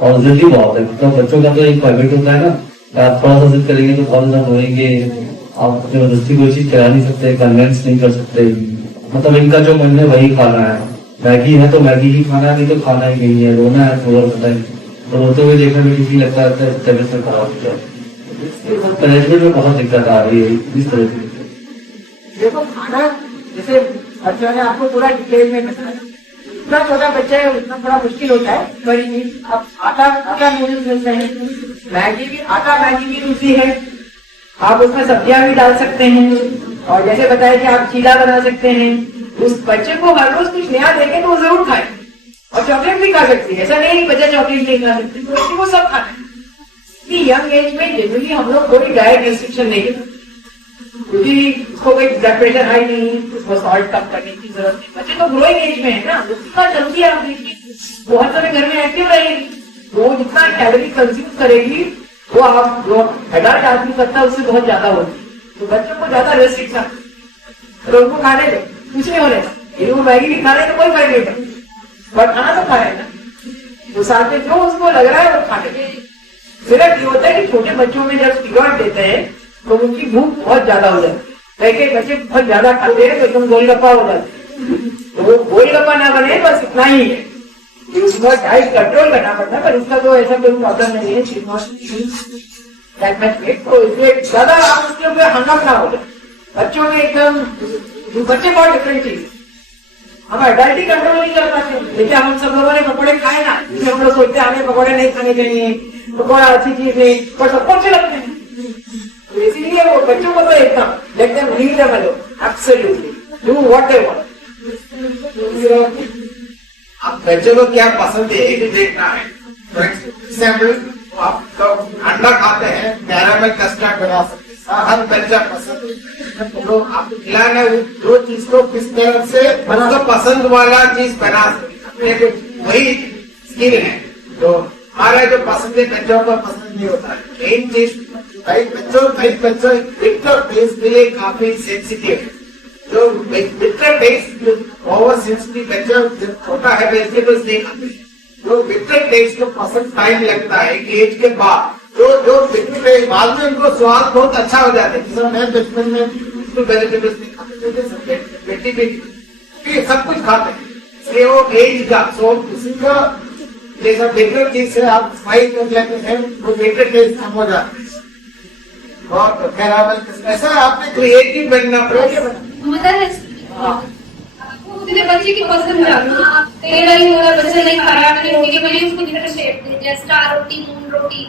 और जल्दी बहुत है, मतलब बच्चों का तो एक हैबिट होता है ना, आप थोड़ा सा जिद करेंगे तो बहुत ज्यादा रोएंगे, आप जबरदस्ती कोई चीज करा नहीं सकते, कन्वेंस नहीं कर सकते, मतलब इनका जो मन है वही खाना है, मैगी है तो मैगी ही खाना है, नहीं तो खाना ही नहीं है, रोना है थोड़ा पता है, तो रोते हुए देखने में ठीक लगता है, तबियत में खराब होता है, मैनेजमेंट में बहुत दिक्कत आ रही है इस तरह से। देखो खाना जैसे बच्चों ने आपको पूरा डिटेल में बताया, इतना छोटा बच्चा है उतना बड़ा मुश्किल होता है, बड़ी अब आटा नूडल्स मिलते हैं, मैगी भी आटा मैगी भी दूसरी है, आप उसमें सब्जियां भी डाल सकते हैं, और जैसे बताया कि आप चीला बना सकते हैं, उस बच्चे को हर रोज कुछ नया देंगे तो वो जरूर खाए, और चॉकलेट भी खा सकती है, ऐसा नहीं बच्चा चॉकलेट नहीं खा सकते, तो बच्चे को सब खाना है। यंग एज में जनरली हम लोग कोई डाइट रेस्ट्रिक्शन नहीं करते, क्योंकि उसको कोई ब्लड प्रेशर हाई नहीं, उसको सॉल्ट कम करने की जरूरत नहीं, बच्चे तो ग्रोइंग एज में है ना, उसका जल्दी आप देखिए बहुत सारे घर में एक्टिव रहेगी, वो जितना कैलोरी कंज्यूम करेगी वो आप जो एडल्ट आदमी करता है उससे बहुत ज्यादा होती है, तो बच्चों को ज्यादा रेस्ट्रिक्शन, तो उनको खाने दो, कुछ नहीं होने यदि वो मैगी भी खा रहे तो कोई फर्क नहीं पड़ता, बट खाना तो खा रहे ना, तो साथ में जो उसको लग रहा है वो खाने दो। सिर्फ ये होता है कि छोटे बच्चों में जब स्टीरॉइड देते हैं तो उनकी भूख बहुत ज्यादा हो जाती है, कई बच्चे बहुत ज्यादा खाते हैं तो एकदम गोलगप्पा हो जाते हैं, तो वो गोलगप्पा ना बने बस इतना ही है कि उसका डाइट कंट्रोल करना पड़ता है, पर उसका तो ऐसा कोई प्रॉब्लम नहीं है, तो इसलिए ज्यादा आप उसके ऊपर हंगाम ना हो जाए, बच्चों में एकदम बच्चे बहुत डिफरेंट चीज, हम एडल्ट ही कंट्रोल नहीं कर पाते, देखिए हम सब लोगों ने पकौड़े खाए ना, जिसे हम लोग सोचते हैं हमें पकौड़े नहीं खाने चाहिए, पकौड़ा अच्छी चीज नहीं, पर सबको अच्छे लगते हैं, तो इसीलिए वो बच्चों को तो एकदम let them leave them alone, absolutely do what they want. अब बच्चों को क्या पसंद है ये भी देखना है, फॉर एग्जाम्पल आप तो अंडा खाते हैं, कैरामल कस्टर्ड बना सकते हैं, हर बच्चा पसंद, तो आप खिलाना जो चीज को किस तरह से उसको पसंद वाला चीज बना सकते, वही स्किल है, तो हमारा जो पसंद है बच्चों को पसंद नहीं होता है, मेन चीज कई बच्चों बिटर टेस्ट के लिए काफी सेंसिटिव है, जो बिटर टेस्ट ओवर सेंसिटिव बच्चा जब छोटा है वेजिटेबल्स नहीं खाते, जो बिटर टेस्ट को पसंद टाइम लगता है एज के बाद, जो बिटर टेस्ट बाद में उनको स्वाद बहुत अच्छा हो जाता है, जैसे मैं बचपन में वेजिटेबल्स नहीं खाते थे, सब कुछ खाते हैं, इसलिए वो एज का सो किसी का जैसा बेटर चीज से आप स्पाइस कर लेते हैं वो बेटर टेस्ट कम हो जाता है, और कैरामल ऐसा आपने क्रिएटिव बनना पड़ेगा, मुझे बच्चे की पसंद तेरा ही होगा, बच्चा नहीं खा रहा अपनी रोटी के बजाय उसको डिफरेंट शेप दे दिया, स्टार रोटी, मून रोटी,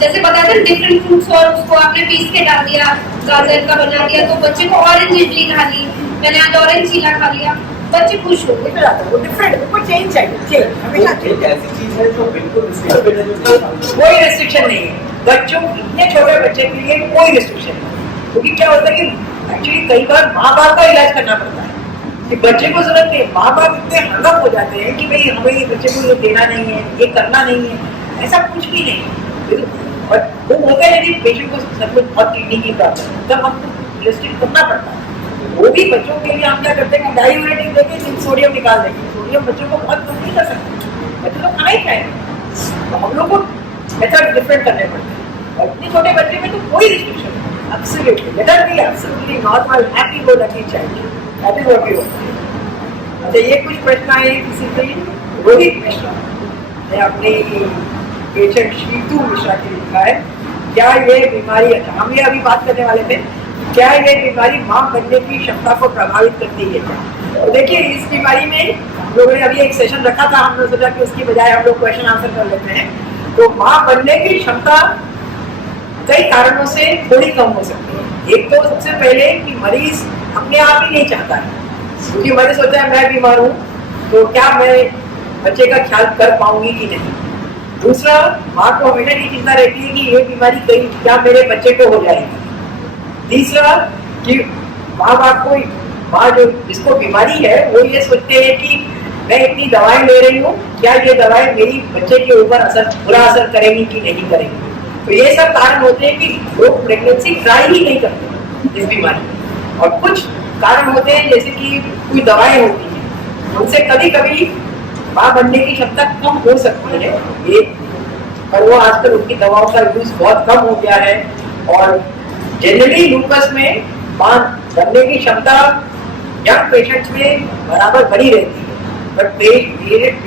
जैसे बताया था डिफरेंट फ्रूट्स, और उसको आपने पीस के डाल दिया, गाजर का बना दिया, तो बच्चे को ऑरेंज इडली खा ली, मैंने आज ऑरेंज चीला खा लिया, बच्चे खुश हो गए, वो डिफरेंट, वो चेंज चाहिए, हमेशा एक ऐसी चीज है जो बिल्कुल कोई रेस्ट्रिक्शन नहीं है बच्चों, इतने छोटे बच्चे के लिए कोई रेस्ट्रिक्शन नहीं, क्योंकि क्या होता है कि एक्चुअली कई बार माँ बाप का इलाज करना पड़ता है, कि बच्चे को जरूरत नहीं, माँ बाप इतने हंगम हो जाते हैं कि भाई हमें ये बच्चे को ये देना नहीं है, ये करना नहीं है, ऐसा कुछ भी नहीं, और वो होता है यदि पेशेंट को सच में बहुत किडनी की प्रॉब्लम है तब हमको रेस्ट्रिक्ट करना पड़ता है, वो भी बच्चों के लिए हम क्या करते हैं कि डायूरेटिक देके सोडियम निकाल देंगे, सोडियम बच्चों को बहुत कम नहीं कर सकते, बच्चे तो खाना ही खाएंगे, तो हम लोग को मेथड डिफरेंट करने पड़ते हैं, और इतने छोटे बच्चे में तो कोई रिस्ट्रिक्शन नहीं, absolutely let be absolutely normal happy go lucky child, that is what you want. अच्छा ये कुछ प्रश्न आए किसी से, रोहित मिश्रा ने अपने पेशेंट श्रीतू मिश्रा के लिखा है, क्या ये बीमारी, हम ये अभी बात करने वाले थे, क्या ये बीमारी मां बनने की क्षमता को प्रभावित करती है क्या? तो देखिए इस बीमारी में हम लोगों ने अभी एक सेशन रखा था, हमने सोचा कि उसकी बजाय हम लोग क्वेश्चन आंसर कर लेते हैं, तो मां बनने की क्षमता कई कारणों से थोड़ी कम हो सकती है, एक तो सबसे पहले कि मरीज अपने आप ही नहीं चाहता है, क्योंकि मरीज सोचता है मैं बीमार हूँ तो क्या मैं बच्चे का ख्याल कर पाऊंगी कि नहीं, दूसरा माँ को हमेशा ये चिंता रहती है कि ये बीमारी कहीं क्या मेरे बच्चे को हो जाएगी, तीसरा कि माँ बाप को, माँ जो जिसको बीमारी है वो ये सोचते हैं कि मैं इतनी दवाएं ले रही हूँ, क्या ये दवाएं मेरी बच्चे के ऊपर बुरा असर करेंगी कि नहीं करेंगी, तो ये सब कारण होते हैं कि लोग प्रेगनेंसी ट्राई ही नहीं करते इस बीमारी में, और कुछ कारण होते हैं जैसे कि कोई दवाएं होती हैं उनसे कभी कभी माँ बनने की क्षमता कम हो सकती है, एक और वो आजकल उनकी दवाओं का यूज बहुत कम हो गया है और जनरली लूपस में बांध बनने की क्षमता यंग पेशेंट्स में बराबर बनी रहती है, बट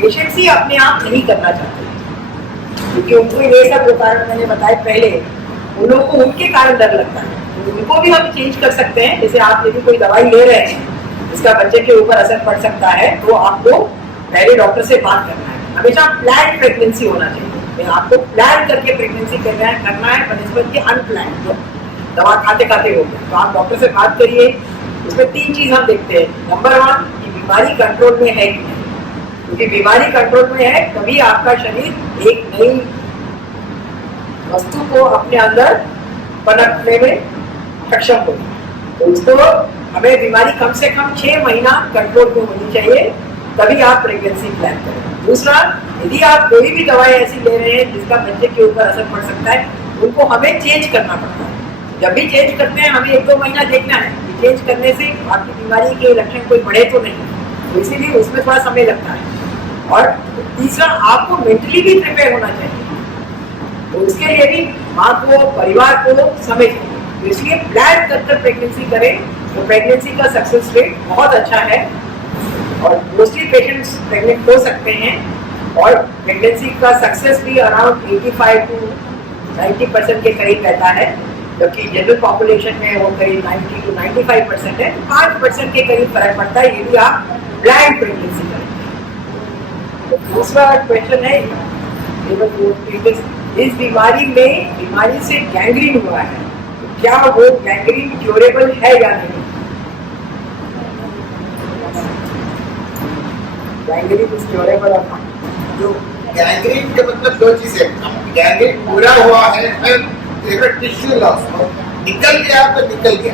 पेशेंट्स ही अपने आप नहीं करना चाहते क्योंकि उनको ये सब जो कारण मैंने बताए पहले, उन लोगों को उनके कारण डर लगता है। तो उनको भी हम चेंज कर सकते हैं। जैसे आप यदि कोई दवाई ले रहे हैं जिसका बच्चे के ऊपर असर पड़ सकता है, तो आपको पहले डॉक्टर से बात करना है। हमेशा प्लान प्रेगनेंसी होना चाहिए। आपको प्लान करके प्रेगनेंसी करना है बनस्पत की अनप्लान, जो दवा खाते खाते हो गया। तो आप डॉक्टर से बात करिए। उसमें 3 चीज हम देखते हैं। नंबर 1 कि बीमारी कंट्रोल में है कि नहीं, क्योंकि बीमारी कंट्रोल में है तभी आपका शरीर एक नई वस्तु को अपने अंदर पनपने में सक्षम होगी। तो उसको हमें बीमारी कम से कम 6 महीना कंट्रोल में होनी चाहिए, तभी आप प्रेगनेंसी प्लान करें। दूसरा, यदि आप कोई भी दवाई ऐसी ले रहे हैं जिसका बच्चे के ऊपर असर पड़ सकता है, उनको हमें चेंज करना पड़ता है। जब भी चेंज करते हैं हमें 1-2 महीना देखना है कि चेंज करने से आपकी बीमारी के लक्षण कोई बढ़े तो नहीं, तो इसीलिए उसमें थोड़ा समय लगता है। और तीसरा, आपको मेंटली भी प्रिपेयर होना चाहिए, तो उसके लिए भी माँ को, परिवार को समय चाहिए। तो इसलिए प्लान कर प्रेगनेंसी करें तो प्रेगनेंसी का सक्सेस रेट बहुत अच्छा है और मोस्टली पेशेंट्स प्रेग्नेंट हो सकते हैं और प्रेगनेंसी का सक्सेस भी अराउंड 85 to 90% के करीब रहता है, जबकि जनरल पॉपुलेशन में वो करीब 90 to 95% है। 5% के करीब फर्क पड़ता है यदि आप प्लान प्रेगनेंसी करें। तो दूसरा क्वेश्चन है, इस बीमारी से गैंग्रीन हुआ है, तो क्या वो गैंग्रीन क्योरेबल है या नहीं? गैंग्रीन इज क्योरेबल और नॉट। जो गैंग्रीन के मतलब 2 चीजें। गैंग्रीन पूरा हुआ है, टिश्यू लॉस निकल गया तो निकल गया।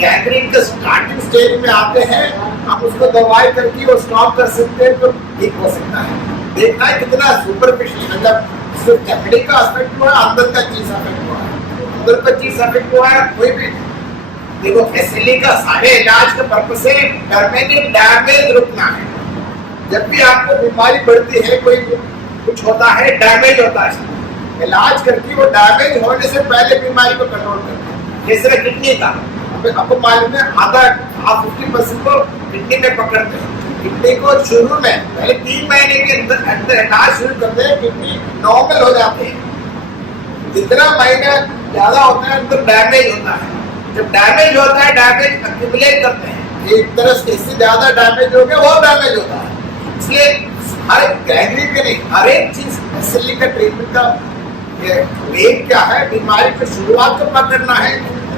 गैंग्रीन के स्टार्टिंग स्टेज में आते हैं, हम उसको दवाई करके वो स्टॉप कर सकते हैं तो ठीक हो सकता है। देखना है कितना सुपरफिशियल, मतलब सिर्फ चमड़ी का अफेक्ट हुआ है, अंदर का चीज अफेक्ट हुआ है। अंदर का चीज अफेक्ट हुआ है कोई भी। देखो एसएलई का सारे इलाज का पर्पस से परमानेंट डैमेज रुकना है। जब भी आपको बीमारी बढ़ती है, कोई कुछ होता है, डैमेज होता है, इलाज करके वो डैमेज होने से पहले बीमारी को कंट्रोल करते हैं। जैसे किडनी का आपको मालूम है, आधा 50% को किडनी में पकड़ते हैं। किडनी को शुरू में पहले 3 महीने के अंदर इलाज शुरू करते हैं, किडनी नॉर्मल हो जाते हैं। जितना महीना ज्यादा होता है अंदर डैमेज होता है। जब डैमेज होता है, डैमेज एक्यूमुलेट करते हैं, एक तरह से इससे ज्यादा डैमेज हो गया वो डैमेज होता है। इसलिए हर गैंग्रीन के नहीं, हर एक चीज एसएलई का ट्रीटमेंट का एम क्या है, बीमारी को शुरुआत को पकड़ना है,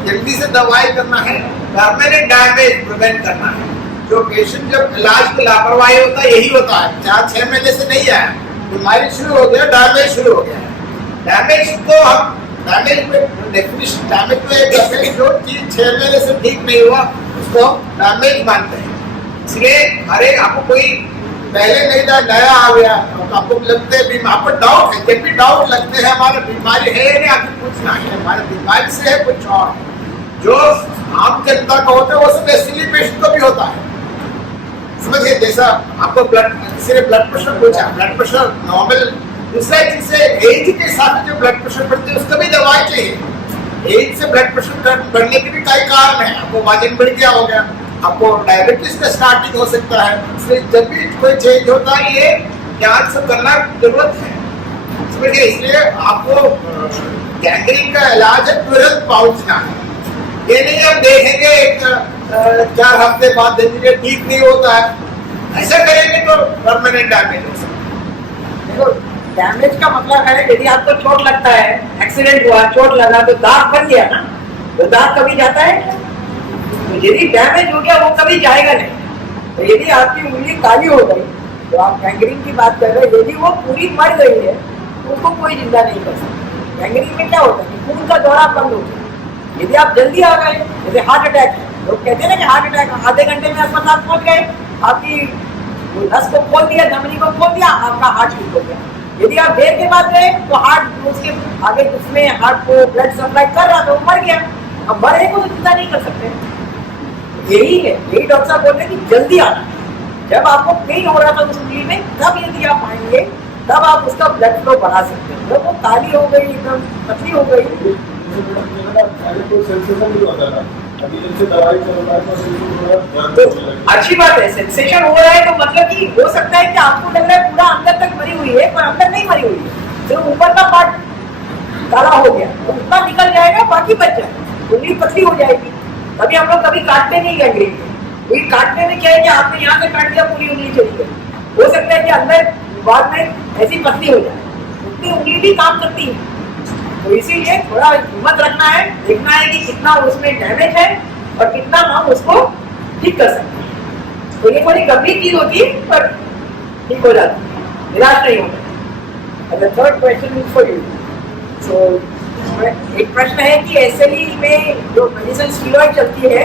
जल्दी से दवाई करना है, परमानेंट डैमेज प्रिवेंट करना है। जो पेशेंट जब इलाज की लापरवाही होता है, यही होता है। 4-6 महीने से नहीं आया, बीमारी शुरू हो गया, डैमेज शुरू हो गया। डैमेज को हम डैमेज में डेफिनेशन, डैमेज में एक जो चीज 6 महीने से ठीक नहीं हुआ उसको डैमेज मानते हैं। इसलिए अरे आपको कोई पहले नहीं था, नया आ गया तो आपको लगते हैं, आपको डाउट है, जब भी डाउट लगते हैं हमारा बीमारी है या नहीं, आपको पूछना है हमारे बीमारी से है कुछ और। जो आम जनता का होता है वो सब एसएलई पेशेंट को भी होता है, समझिए। जैसा आपको किसी ने ब्लड प्रेशर पूछा, ब्लड प्रेशर नॉर्मल, दूसरा चीज से एज के साथ जो ब्लड प्रेशर बढ़ते है उसका भी दवाई चाहिए। एज से ब्लड प्रेशर बढ़ने के भी कई कारण है। आपको वजन बढ़ गया हो गया, आपको डायबिटीज का स्टार्टिंग हो सकता है। इसलिए जब भी कोई चेंज होता है ये ध्यान से करना जरूरत है, समझिए। इसलिए आपको गैंग्रीन का इलाज है तुरंत पहुंचना है। ये नहीं हम देखेंगे 4 हफ्ते बाद देखेंगे ठीक नहीं होता है, ऐसा करेंगे तो परमानेंट डैमेज हो सकता है। देखो डैमेज का मतलब है, यदि आपको चोट लगता है, एक्सीडेंट हुआ, चोट लगा तो दाग बन गया ना, तो दाग कभी जाता है? तो यदि डैमेज हो गया वो कभी जाएगा नहीं। तो यदि आपकी उंगली काली हो गई, तो आप गैंग्रीन की बात कर रहे हैं, यदि वो पूरी मर गई है तो उसको कोई जिंदा नहीं कर सकता। गैंग्रीन में क्या होता है कि खून का दौरा बंद हो गया। यदि आप जल्दी आ गए, जैसे हार्ट अटैक है, लोग कहते हैं ना कि हार्ट अटैक आधे घंटे में अस्पताल पहुंच गए, आपकी नस को खोल दिया, धमनी को खोल दिया, आपका हार्ट ठीक हो गया। यदि आप देर के बाद गए तो हार्ट उसके आगे जिसमें हार्ट को ब्लड सप्लाई कर रहा था वो मर गया। अब मरे को तो जिंदा नहीं कर सकते। यही है, यही डॉक्टर साहब बोलते हैं कि जल्दी आना। जब आपको पेन हो रहा था उस उंगली में, तब यदि आप आएंगे तब आप उसका ब्लड फ्लो बढ़ा सकते हैं। जब वो काली हो गई, एकदम पतली हो गई, तो अच्छी बात है, सेंसेशन हो रहा है तो मतलब कि हो सकता है कि आपको लग रहा है पूरा अंदर तक मरी हुई है, पर अंदर नहीं मरी हुई है, तो ऊपर का पार्ट काला हो गया तो उतना निकल जाएगा, बाकी बच जाएगा, उंगली पतली हो जाएगी। तभी हम लोग कभी काटते नहीं है अंग्रेजी में, क्योंकि काटने में क्या है कि आपने यहाँ से काट दिया, पूरी उंगली चली गई, हो सकता है कि अंदर बाद में ऐसी पतली हो जाए, उतनी उंगली भी काम करती है। तो इसीलिए थोड़ा हिम्मत रखना है, देखना है कि कितना उसमें डैमेज है और कितना हम उसको ठीक कर सकते हैं। तो ये थोड़ी गंभीर चीज होती है पर ठीक हो जाती है, निराश नहीं होता। The third question is for you. So एक प्रश्न है कि एसएलई में जो मेडिसिन स्टीरॉइड चलती है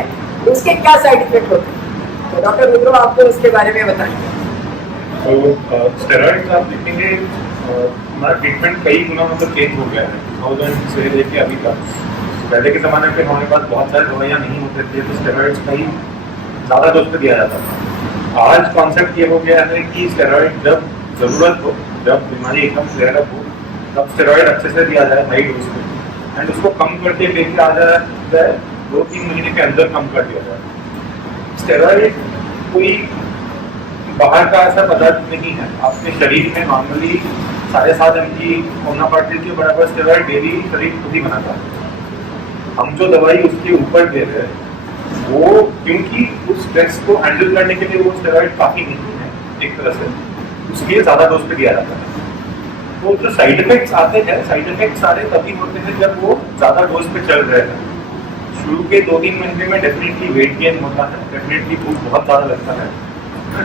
उसके क्या साइड इफेक्ट होते हैं, तो डॉक्टर रुद्र आपको इसके बारे में बताएंगे। तो स्टेरॉइड्स आप देखेंगे हमारा ट्रीटमेंट कई गुना मतलब चेंज हो गया है 2000 से लेके अभी तक। पहले के ज़माने पे हमारे पास बहुत सारे दवाइयाँ नहीं होते थे तो स्टेरॉइड्स कई ज़्यादा डोज पे दिया जाता था। आज कॉन्सेप्ट ये हो गया है कि स्टेरॉइड जब ज़रूरत हो, जब बीमारी एकदम फ्लेयर अप हो, तब स्टेरॉइड अच्छे से दिया जाए हाई डोज पे, एंड उसको कम करके लेके आ जाए 2-3 महीने के अंदर कम कर दिया जाए। स्टेरॉइड कोई बाहर का ऐसा पदार्थ नहीं है, आपके शरीर में नॉर्मली 7.5 mg होम्योपैथी के बराबर स्टेरॉइड डेली शरीर खुद ही बनाता है। हम जो दवाई उसके ऊपर दे रहे हैं वो क्योंकि उस स्ट्रेस को हैंडल करने के लिए वो स्टेरॉइड काफ़ी नहीं है एक तरह से, उसके ज़्यादा डोज पे दिया जाता है। तो जो साइड इफेक्ट्स आते हैं, साइड इफेक्ट्स सारे तभी होते हैं जब वो ज़्यादा डोज पे चल रहे हैं। शुरू के 2-3 महीने में डेफिनेटली वेट गेन होता है, डेफिनेटली भूख बहुत ज़्यादा लगता है,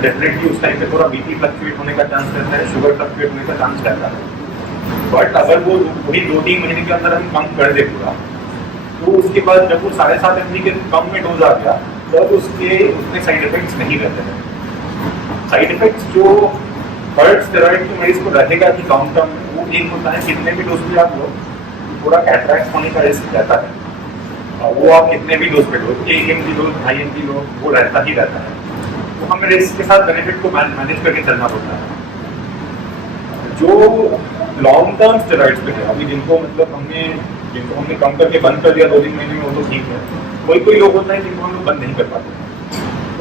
डेफिनेटली उस टाइम पे थोड़ा बीपी फ्लक्चुएट होने का चांस रहता है, शुगर फ्लक्चुएट होने का चांस रहता है। बट अगर वो वही 2-3 महीने के अंदर हम कम कर दे पूरा, तो उसके बाद जब वो 7.5 mg के कम में डोज आ गया तब उसके उतने साइड इफेक्ट्स नहीं रहते हैं। साइड इफेक्ट्स जो थर्ड स्टेरॉइड के मरीज को रहेगा कि लॉन्ग टर्म में, वो एक होता है कितने भी डोज पे आप लो थोड़ा कैटरैक्ट होने का रिस्क रहता है। वो आप कितने भी डोज पे लो, 1 mg लो, 2.5 mg लो, वो रहता ही रहता है। तो हमें रिस्क के साथ बेनिफिट को मैनेज करके चलना पड़ता है। जो लॉन्ग टर्म स्टेरॉइड्स पे है अभी जिनको हमने कम करके बंद कर दिया 2-3 महीने में, वो तो ठीक है। कोई लोग होते हैं जिनको हम लोग बंद नहीं कर पाते,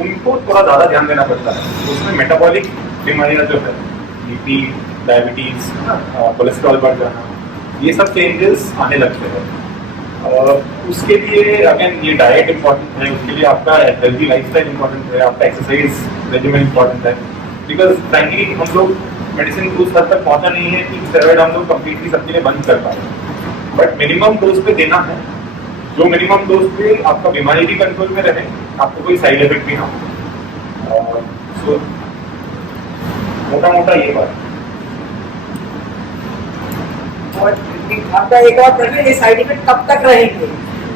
उनको थोड़ा ज़्यादा ध्यान देना पड़ता है। उसमें मेटाबॉलिक बीमारियाँ जो है, बीपी, डायबिटीज़, कोलेस्ट्रॉल बढ़ जाना, ये सब चेंजेस आने लगते हैं। उसके लिए अगेन ये डाइट इम्पॉर्टेंट है, उसके लिए आपका हेल्दी लाइफस्टाइल इम्पॉर्टेंट है, आपका एक्सरसाइज रेजिमेंट इम्पॉर्टेंट है। बिकॉज फ्रैंकली हम लोग मेडिसिन को उस हद तक पहुँचा नहीं है कि स्टेरॉइड हम लोग कम्प्लीटली सबके लिए बंद कर पाए, बट मिनिमम डोज पे देना है, जो मिनिमम डोज पे आपका बीमारी भी कंट्रोल में रहे, आपको कोई साइड इफेक्ट भी ना हो। सो मोटा मोटा ये बात। और आपका एक और प्रश्न, ये साइड इफेक्ट कब तक रहेंगे?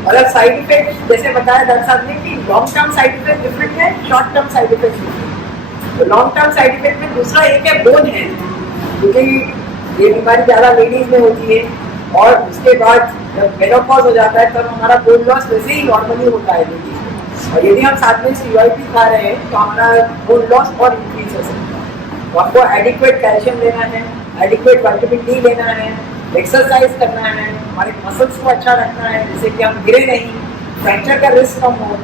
अगर साइड इफेक्ट जैसे बताया डॉक्टर साहब ने कि long term side effect different है, short term side effect different. तो लॉन्ग टर्म साइड इफेक्ट में दूसरा एक है बोन है, क्योंकि ये बीमारी ज़्यादा लेडीज में होती है और उसके बाद जब मेनोपॉज हो जाता है तब हमारा बोन लॉस वैसे ही नॉर्मली होता है लेडीज में, और यदि हम साथ में स्टीरॉइड भी खा रहे हैं तो हमारा बोन लॉस और इंक्रीज हो सकता है। तो आपको एडिक्वेट कैल्शियम लेना है, एडिक्वेट विटामिन डी लेना है, एक्सरसाइज करना है, हमारे मसल्स को अच्छा रखना है जिससे कि हम गिरे नहीं, फ्रैक्चर का रिस्क कम हो।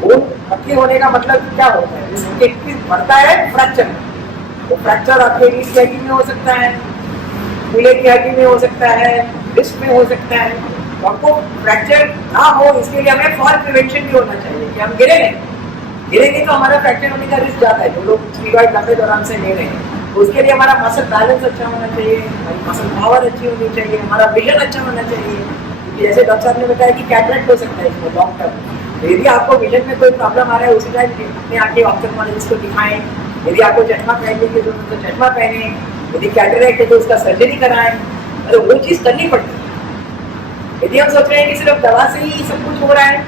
बोन पतली होने का मतलब क्या होता है? रिस्क बढ़ता है फ्रैक्चर, तो फ्रैक्चर आपके रीढ़ की हड्डी में हो सकता है, कूल्हे की हड्डी में हो सकता है, डिस्क में हो सकता है। तो आपको फ्रैक्चर ना हो इसके लिए हमें फॉल प्रिवेंशन भी होना चाहिए कि हम गिरे नहीं, गिरेंगे तो हमारा फ्रैक्चर होने का रिस्क ज़्यादा है। जो लोग स्टीरॉइड लंबे दौरान से ले रहे हैं तो उसके लिए हमारा मसल बैलेंस अच्छा होना चाहिए, हमारी मसल पावर अच्छी होनी चाहिए, हमारा विजन अच्छा होना चाहिए। क्योंकि जैसे डॉक्टर साहब ने बताया कि कैटरेक्ट हो सकता है इसमें लॉन्ग टर्म, तो यदि आपको विजन में कोई प्रॉब्लम आ रहा है उसी टाइम अपने आके ऑप्थेल्मोलॉजिस्ट को दिखाएं। यदि आपको चश्मा पहनने की जरूरत है तो चश्मा पहने, यदि कैटरेक्ट है तो उसका सर्जरी कराएं। अरे वो चीज़ करनी पड़ती है। यदि हम सोच रहे हैं कि सिर्फ दवा से ही सब कुछ हो रहा है,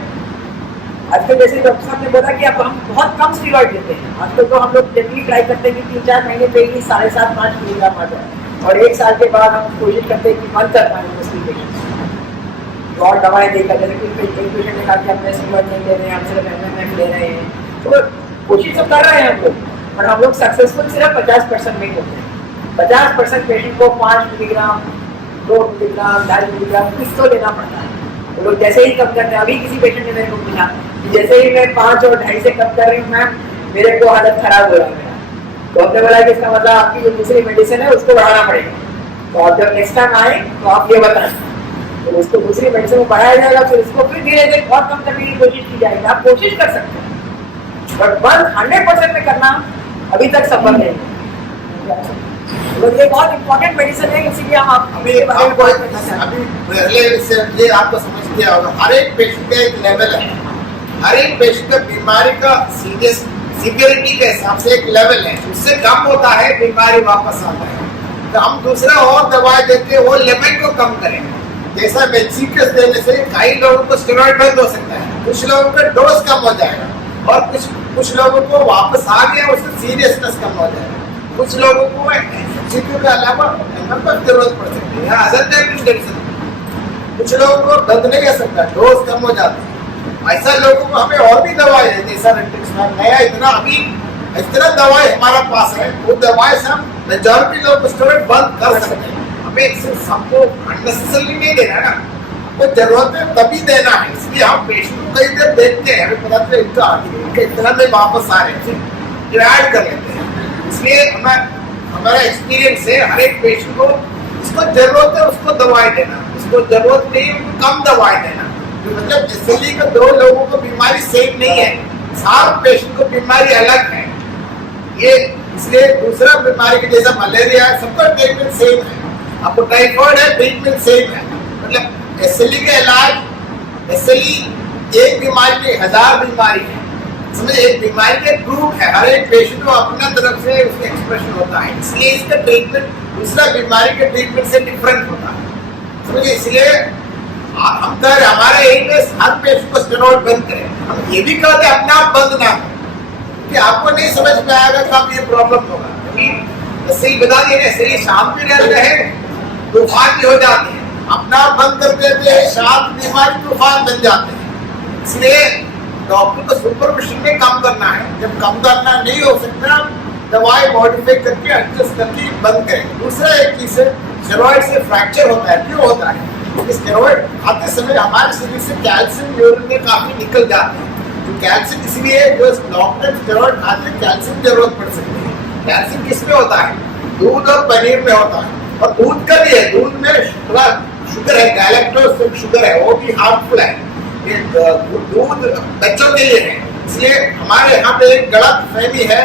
आजकल जैसे डॉक्टर साहब ने बोला कि अब हम बहुत कम स्टीरॉइड देते हैं। आजकल तो हम लोग जनरली ट्राई करते हैं कि 3-4 महीने पे ही 7.5-5 मिलीग्राम आ जाए, और 1 साल के बाद हम कोशिश करते हैं कि बंद कर पाएँ मोस्टली पेशेंट्स और दवाएँ देकर। जैसे कि एक पेशेंट ने कहा कि हम स्टीरॉइड नहीं ले रहे हैं, हम सिर्फ MMF ले रहे हैं, तो कोशिश तो कर रहे हैं हम लोग, पर हम लोग सक्सेसफुल सिर्फ 50% में ही होते हैं। 50% पेशेंट को 5 मिलीग्राम, 2 मिलीग्राम, 2.5 मिलीग्राम कुछ तो लेना पड़ता है। वो लोग जैसे ही कम करते हैं, अभी किसी पेशेंट ने मेरे को पूछा कि जैसे ही मैं 5 और 2.5 से कम कर रही हूँ मैम, मेरे को हालत खराब हो रहा है। तो हमने बोला कि इसका मतलब आपकी जो दूसरी मेडिसिन है उसको बढ़ाना पड़ेगा। तो आप जब नेक्स्ट टाइम आए तो आप ये बताएं, तो उसको दूसरी मेडिसिन को बढ़ाया जाएगा, फिर उसको फिर धीरे धीरे और कम करने की कोशिश की जाएगी। आप कोशिश कर सकते हैं, बट बंद 100% में करना अभी तक सफल नहीं है। तो ये बहुत इंपॉर्टेंट मेडिसिन है, इसीलिए हम अभी इसके बारे में आपको बात करना चाहते हैं। अभी पहले से ये आपको समझ गया होगा, हर एक पेशेंट का एक लेवल है, हर एक पेशेंट का बीमारी का सीवियरिटी के हिसाब से एक लेवल है, उससे कम होता है बीमारी वापस आता है। तो हम दूसरा और दवाई देते वो लेवल को कम करेंगे। जैसा मेक्सिकस देने से कई लोगों को स्टेरॉइड बंद हो सकता है, कुछ लोगों का डोज कम हो जाएगा और कुछ लोगों को वापस आ गया उससे सीरियसनेस कम हो जाएगा। कुछ लोगों को एमसीक्यू के अलावा एमएम जरूरत पड़ सकती है, अदर मेडिसिन। कुछ लोगों को दर्द नहीं आ सकता, डोज कम हो जाता है। ऐसा लोगों को हमें और भी दवाई है, जैसा नया इतना दवाई हमारा पास है, वो दवाई से हम मेजॉरिटी लोग स्टेरॉइड बंद कर सकते हैं। हमें सिर्फ सबको अननेसेसरी नहीं देना ना, वो जरूरत है तभी देना है। इसलिए हम पेशेंट को कई देर देखते हैं, हमें पता चले इनका इतना में वापस आ रहे हैं, फिर ऐड कर लेते हैं। इसलिए हमारा एक्सपीरियंस है, हर एक पेशेंट को जिसको जरूरत है उसको दवाई देना, उसको जरूरत नहीं है उनको कम दवाई देना। मतलब जैसे का 2 लोगों को बीमारी सेम नहीं है, 7 पेशेंट को बीमारी अलग है। ये इसलिए दूसरा बीमारी के जैसा मलेरिया है, सबका ट्रीटमेंट सेम है। आपको टाइफॉइड है, ट्रीटमेंट सेम है। मतलब एसएलई का इलाज, एसएलई एक बीमारी की 1000 बीमारी है, समझे, एक बीमारी के ग्रुप है। हर एक पेशेंट को अपना तरफ से उसका एक्सप्रेशन होता है, इसलिए इसका ट्रीटमेंट दूसरा बीमारी के ट्रीटमेंट से डिफरेंट होता है, समझे। इसलिए हम कह रहे हमारे एम है हर पेशेंट को स्टेरॉइड बंद करें। हम ये भी कहते हैं अपने आप बंद ना करें, कि आपको नहीं समझ में आएगा कब ये प्रॉब्लम होगा। क्योंकि सही बता दिए, सही शांत भी रहते हैं, तूफान भी हो जाते हैं, अपना बंद कर देते हैं, शांत बीमारी तूफान बन जाते हैं। इसलिए डॉक्टर को सुपरविजन में काम करना है। जब कम करना नहीं हो सकता, दवाई मॉडिफाई करके एडजस्ट करके बंद करें। दूसरा एक चीज है, स्टेरॉइड से फ्रैक्चर होता है। क्यों होता है? स्टेरॉइड खाते समय हमारे शरीर से कैल्शियम यूरिन में काफी निकल जाते हैं। तो कैल्शियम इसलिए जो डॉक्टर स्टेरॉइड खाते हैं, कैल्शियम जरूरत पड़ सकती है। कैल्शियम किसमें होता है? दूध और पनीर में होता है, और दूध का भी है। दूध में शुगर है, गैलेक्टोज शुगर है, वो भी हार्मफुल है। दूध बच्चों के लिए है, इसलिए हमारे यहाँ पे एक गलत फहमी है,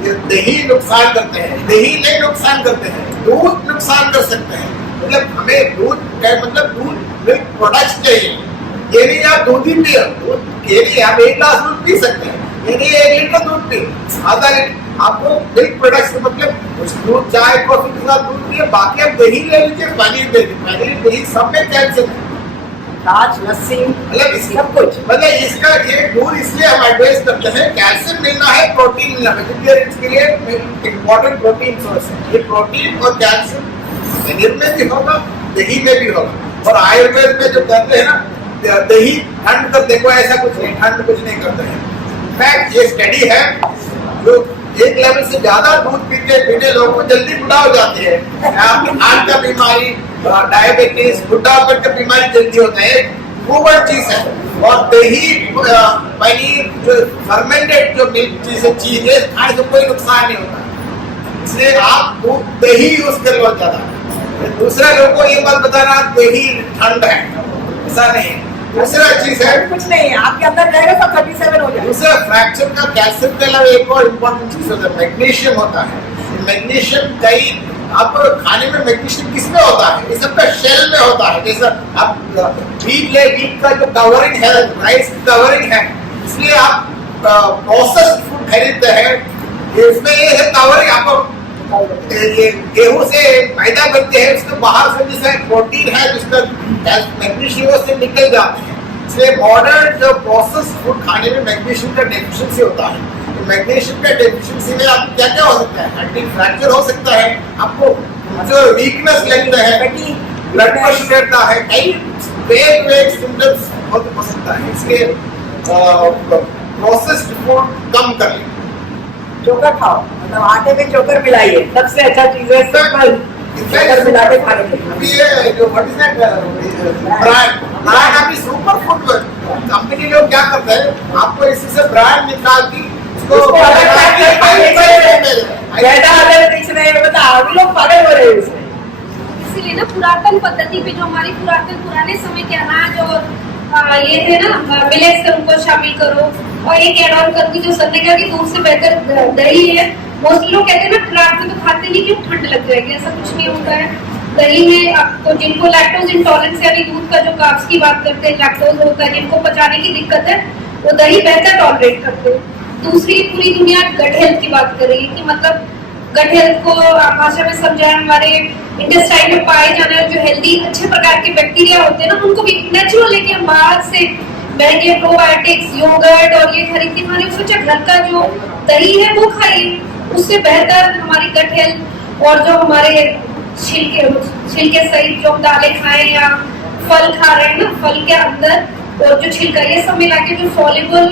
दही नुकसान करते हैं। दही नहीं नुकसान करते हैं, दूध नुकसान कर सकते हैं। मतलब हमें दूध मतलब दूध मिल्क प्रोडक्ट्स चाहिए। ये नहीं आप दूध ही पियो, दूध ये नहीं आप 1 गिलास दूध पी सकते हैं, ये नहीं 1 लीटर दूध पियो, आधा लीटर। आपको मिल्क प्रोडक्ट्स मतलब दूध, चाय, कॉफी के साथ दूध पिए, बाकी आप दही ले लीजिए, पनीर ले लीजिए। पनीर, दही सब में कैल्शियम है, छाछ, लस्सी, मतलब सब कुछ। मतलब इसका ये दूध इसलिए हम एडवाइस करते हैं, कैल्शियम मिलना है, प्रोटीन मिलना है, क्योंकि इसके लिए इम्पोर्टेंट प्रोटीन सोर्स है। ये प्रोटीन और कैल्शियम पनीर में भी होगा, दही में भी होगा। और आयुर्वेद में जो कहते हैं ना, दही ठंड कर देखो, ऐसा कुछ नहीं, ठंड कुछ नहीं करते हैं। इनफैक्ट ये स्टडी है, जो एक लेवल से ज्यादा दूध पीते लोगों को जल्दी बुढ़ा हो जाते हैं। आपकी हार्ट का बीमारी, डायबिटीज, बुढ़ा होकर का बीमारी जल्दी होता है, प्रूवन चीज है। और दही, पनीर, जो फर्मेंटेड जो चीज है, खाने से कोई नुकसान नहीं होता। इसलिए आप दही यूज कर लो ज्यादा। दूसरा लोगों को ये मत बताना दही ठंड है, ऐसा नहीं। दूसरा चीज है, कुछ नहीं है, आपके अंदर जाएगा तो 37 हो जाएगा। दूसरा फ्रैक्चर का कैल्शियम के अलावा एक और इम्पोर्टेंट चीज होता है, मैग्नीशियम होता है। मैग्नीशियम कई आपको खाने में मैग्नीशियम किसमें होता है? ये सबका शेल में होता है। जैसा आप वीट का जो कवरिंग है, राइस कवरिंग है, इसलिए आप प्रोसेस्ड फूड खरीदते हैं, इसमें ये है कवरिंग। आपको ये गेहूं से मैदा बनते हैं, उसके बाहर से जिसका प्रोटीन है, जिसका मैग्नीशियम से निकल जाते हैं। इसलिए मॉडर्न जो प्रोसेस फूड खाने में मैग्नीशियम का डेफिशिएंसी होता है। तो मैग्नीशियम का डेफिशिएंसी में आपको क्या क्या हो सकता है? हड्डी फ्रैक्चर हो सकता है, आपको जो वीकनेस लगता है, ब्लड प्रेशर रहता है, कई वेग सिम्टम्स हो सकता है। इसलिए प्रोसेस्ड फूड कम कर लें। चोकर खाओ, मतलब आटे में चोकर मिलाइए, सबसे अच्छा चीज है सिंपल चोकर मिला के खाने के लिए। अभी ये जो what is that brand brand अभी सुपर फूड कंपनी लोग क्या करते हैं, आपको इसी से ब्रांड निकाल के उसको अलग कैसा अलग दिख रहे हैं, बता अभी लोग पागल हो रहे हैं उससे। इसीलिए ना पुरातन पद्धति पे जो हमारी पुराने समय के अनाज और ये थे ना मिलेट्स कर उनको शामिल करो, और एक एड ऑन करके जो सर ने कहा कि दूध से बेहतर दही है। मोस्टली लोग कहते हैं ना रात में तो खाते नहीं, क्यों ठंड लग जाएगी, ऐसा कुछ नहीं होता है। दही में आपको जिनको लैक्टोज इंटॉलरेंस यानी दूध का जो कार्ब्स की बात करते हैं लैक्टोज होता है, जिनको पचाने की दिक्कत है वो दही बेहतर टॉलरेट करते हैं। दूसरी पूरी दुनिया गट हेल्थ की बात कर रही है कि मतलब गट हेल्थ को भाषा में समझाए, हमारे इंटेस्टाइन में पाए जाने वाले जो हेल्दी अच्छे प्रकार के बैक्टीरिया होते हैं ना, उनको भी नेचुरल लेके हम बाहर से महंगे प्रोबायोटिक्स योगर्ट और ये खरीद के खाने, सोचा घर का जो दही है वो खाइए, उससे बेहतर हमारी गट हेल्थ। और जो हमारे छिलके सहित जो हम दालें खाएं या फल खा रहे हैं ना, फल के अंदर और जो छिलका ये सब मिला के जो सॉल्युबल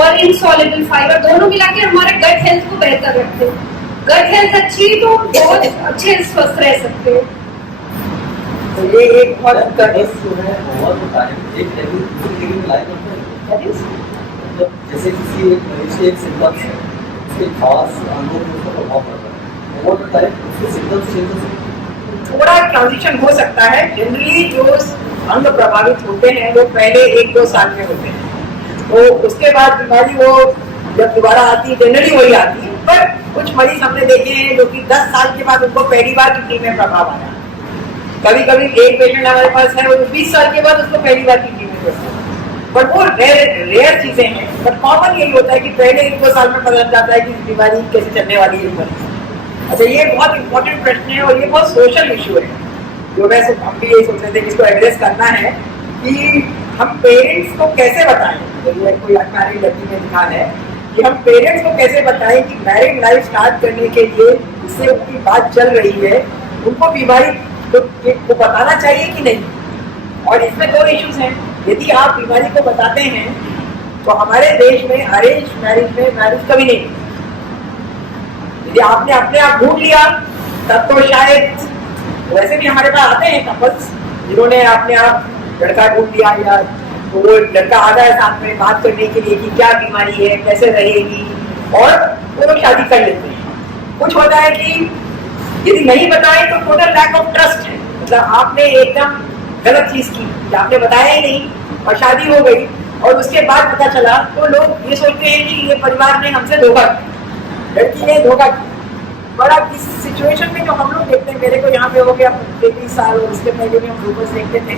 और इनसॉल्युबल फाइबर दोनों मिला के हमारे गट हेल्थ को बेहतर रखते हैं। गट हेल्थ अच्छी तो बहुत अच्छे स्वस्थ रह सकते हैं। तो ये एक बहुत अच्छा है। और बताएं एक लेकिन लाइक जैसे किसी एक मरीज के एक सिम्टम्स है, उसके खास अंगों पर उसका प्रभाव पड़ता है, और बताएं उसके सिम्टम्स चेंज हो सकते हैं। थोड़ा ट्रांजिशन हो सकता है। जनरली जो अंग प्रभावित होते हैं वो पहले 1-2 साल में होते हैं, तो उसके बाद बीमारी वो जब दोबारा आती है जनरली वही आती है। पर कुछ मरीज हमने देखे हैं जो कि 10 साल के बाद उनको पहली बार किडनी में प्रभाव आया। कभी कभी एक पेशेंट हमारे पास है वो 20 साल के बाद उसको पहली बार किडनी में प्रभाव, बट वो रेयर चीजें हैं। बट कॉमन यही होता है कि पहले 1-2 साल में पता जाता है कि बीमारी कैसे चलने वाली है। अच्छा, ये बहुत इंपॉर्टेंट प्रश्न है और ये बहुत सोशल इशू है, जो मैं हम भी यही सोच रहे थे कि इसको एड्रेस करना है कि हम पेरेंट्स को कैसे बताएं। कोई अनमैरिड लड़की ने लिखा है कि हम पेरेंट्स को कैसे बताएं कि मैरिड लाइफ स्टार्ट करने के लिए इससे उनकी बात चल रही है, उनको बीमारी को बताना चाहिए कि नहीं। और इसमें 2 इश्यूज हैं। यदि आप बीमारी को बताते हैं तो हमारे देश में अरेंज मैरिज में मैरिज कभी नहीं। यदि आपने अपने आप ढूंढ लिया तब तो शायद, वैसे भी हमारे पास आते हैं कपल्स जिन्होंने अपने आप लड़का ढूंढ लिया, या तो वो लड़का आता है साथ में बात करने के लिए कि क्या बीमारी है, कैसे रहेगी, और वो लोग शादी कर लेते हैं। कुछ होता है कि यदि नहीं बताएं तो टोटल लैक ऑफ ट्रस्ट है, मतलब आपने एकदम गलत चीज की, आपने बताया ही नहीं और शादी हो गई और उसके बाद पता चला, तो लोग ये सोचते हैं कि ये परिवार ने हमसे धोखा किया, लड़की ने धोखा किया। बड़ा किस सिचुएशन में जो हम लोग देखते हैं, मेरे को यहाँ पे हो गया 33 साल और उसके पहले भी हम रूमर्स देखते थे।